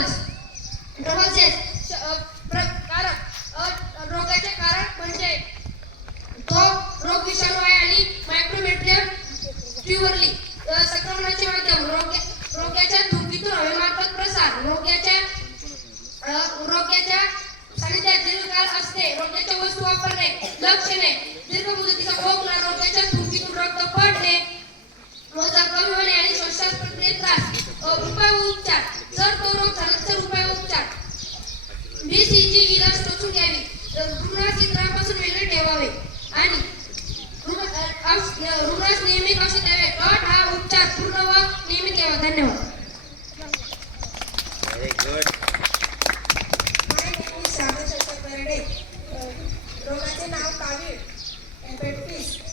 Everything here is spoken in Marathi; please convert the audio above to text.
ड्रबल्स रोगाचे कारण म्हणजे तो रोग विषाणू आहे आणि मायक्रोबॅक्टेरियम ट्युबरली संक्रमणाचे माध्यम रोग्याच्या धुकीतून हवेमार्फत प्रसार रोग्याच्या सानिध्यात दीर्घकाळ असते रोग्याच्या वस्तू वापरणे लक्षणे दीर्घ मुदतीचा खोकला रोग्याच्या धुकीतून रक्त पडणे वजन कमी होणे आणि श्वास प्रक्रियेत त्रास उपाय व उपचार जर तो रोग झाला तर उपाय व उपचार BCG विलस टोचून घ्यावी रुग्णास इतरांपासून वेगळे ठेवावे आणि रुग्णास नियमित औषध द्यावे गट हा उपचार पूर्ण व नियमित घ्यावा धन्यवाद Very good. My name is Shama Shankar Parade. रोगाचे नाव कावीळ, हेपेटाइटिस